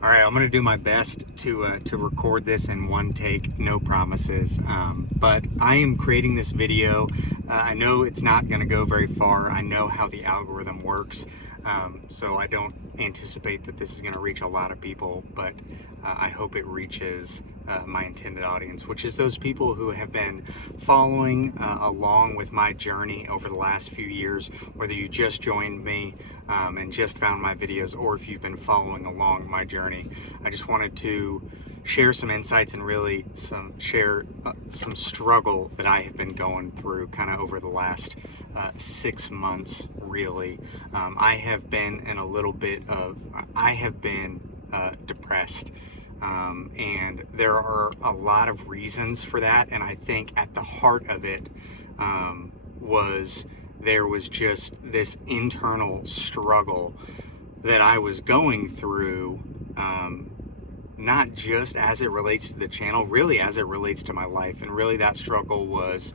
All right, I'm gonna do my best to record this in one take, no promises. But I am creating this video. I know it's not gonna go very far. I know how the algorithm works, so I don't anticipate that this is gonna reach a lot of people. But I hope it reaches my intended audience, which is those people who have been following along with my journey over the last few years, whether you just joined me and just found my videos, or if you've been following along my journey. I just wanted to share some insights and really share some struggle that I have been going through kind of over the last 6 months, really. I have been depressed. And there are a lot of reasons for that, and I think at the heart of it there was just this internal struggle that I was going through, not just as it relates to the channel, really as it relates to my life. And really that struggle was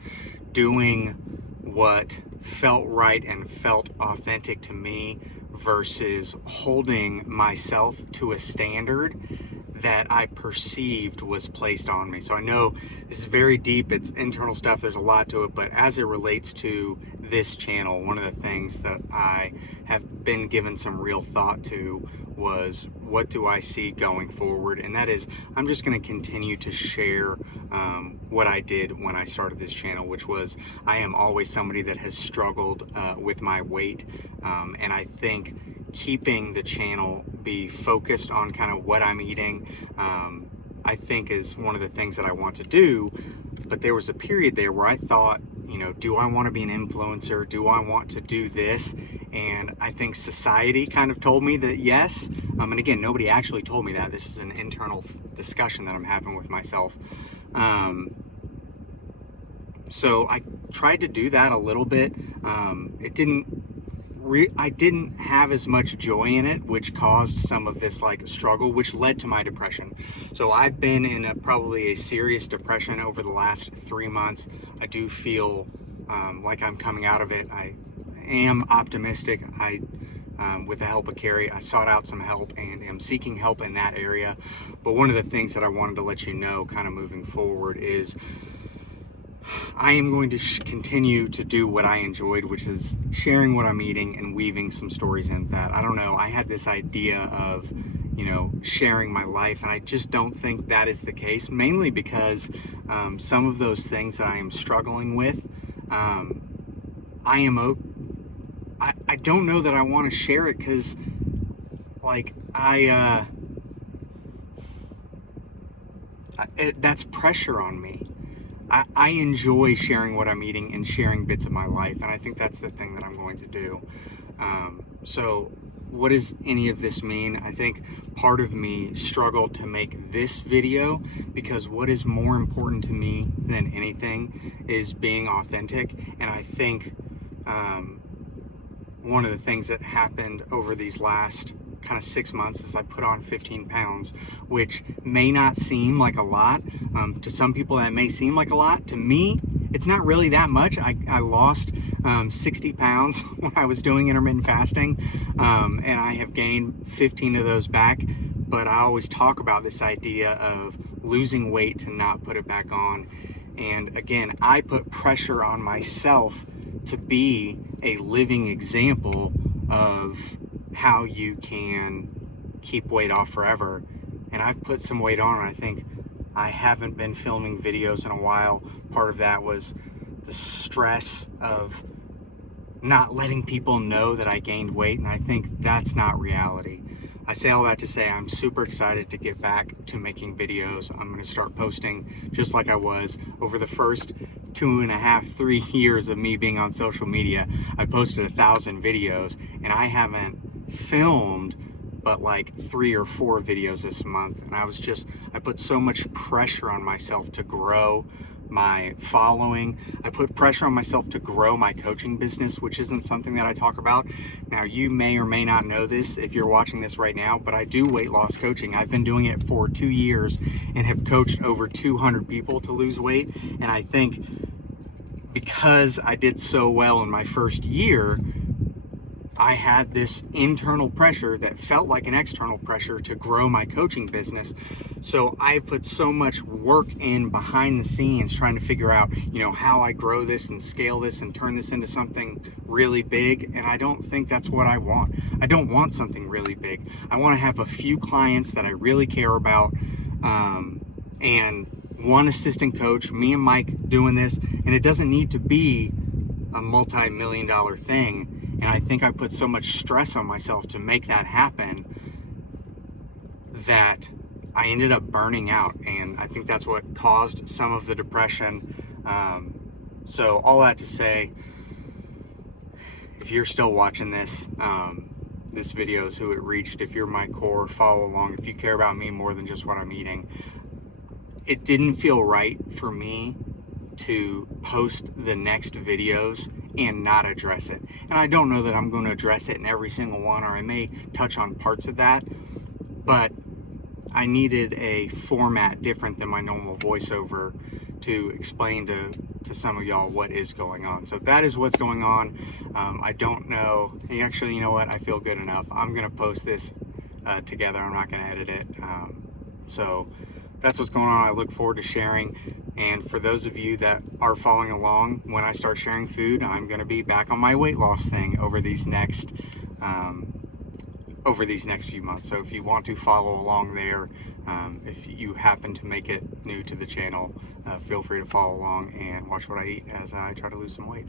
doing what felt right and felt authentic to me versus holding myself to a standard that I perceived was placed on me. So I know this is very deep, it's internal stuff, there's a lot to it, but as it relates to this channel, one of the things that I have been given some real thought to was, what do I see going forward? And that is, I'm just going to continue to share what I did when I started this channel, which was, I am always somebody that has struggled with my weight, and I think keeping the channel be focused on kind of what I'm eating, I think is one of the things that I want to do. But there was a period there where I thought, do I want to be an influencer? Do I want to do this? And I think society kind of told me that yes. And again, nobody actually told me that. This is an internal discussion that I'm having with myself. So I tried to do that a little bit. I didn't have as much joy in it, which caused some of this struggle, which led to my depression. So I've been in probably a serious depression over the last 3 months. I do feel like I'm coming out of it. I am optimistic. With the help of Carrie, I sought out some help and am seeking help in that area. But one of the things that I wanted to let you know kind of moving forward is I am going to continue to do what I enjoyed, which is sharing what I'm eating and weaving some stories in that. I don't know, I had this idea of, sharing my life, and I just don't think that is the case, mainly because some of those things that I am struggling with, I don't know that I want to share it, because that's pressure on me. I enjoy sharing what I'm eating and sharing bits of my life, and I think that's the thing that I'm going to do. So what does any of this mean? I think part of me struggled to make this video because what is more important to me than anything is being authentic. And I think one of the things that happened over these last kind of 6 months is I put on 15 pounds, which may not seem like a lot. To some people that may seem like a lot. To me, it's not really that much. I lost 60 pounds when I was doing intermittent fasting, and I have gained 15 of those back. But I always talk about this idea of losing weight to not put it back on. And again, I put pressure on myself to be a living example of how you can keep weight off forever. And I've put some weight on, and I think I haven't been filming videos in a while. Part of that was the stress of not letting people know that I gained weight, and I think that's not reality. I say all that to say I'm super excited to get back to making videos. I'm going to start posting just like I was over the first 2.5, 3 years of me being on social media. I posted 1,000 videos, and I haven't filmed but 3 or 4 videos this month. And I put so much pressure on myself to grow my following. I put pressure on myself to grow my coaching business, which isn't something that I talk about. Now, you may or may not know this if you're watching this right now, but I do weight loss coaching. I've been doing it for 2 years and have coached over 200 people to lose weight. And I think because I did so well in my first year, I had this internal pressure that felt like an external pressure to grow my coaching business. So I put so much work in behind the scenes trying to figure out, how I grow this and scale this and turn this into something really big. And I don't think that's what I want. I don't want something really big. I want to have a few clients that I really care about, and one assistant coach, me and Mike doing this. And it doesn't need to be a multi-million-dollar thing. And I think I put so much stress on myself to make that happen that I ended up burning out. And I think that's what caused some of the depression. So all that to say, if you're still watching this, this video is who it reached. If you're my core, follow along. If you care about me more than just what I'm eating, it didn't feel right for me to post the next videos and not address it. And I don't know that I'm going to address it in every single one, or I may touch on parts of that, but I needed a format different than my normal voiceover to explain to some of y'all what is going on. So that is what's going on. I don't know. Actually, you know what? I feel good enough. I'm going to post this together. I'm not going to edit it. So that's what's going on. I look forward to sharing. And for those of you that are following along, when I start sharing food, I'm going to be back on my weight loss thing over these next few months. So if you want to follow along there, if you happen to make it new to the channel, feel free to follow along and watch what I eat as I try to lose some weight.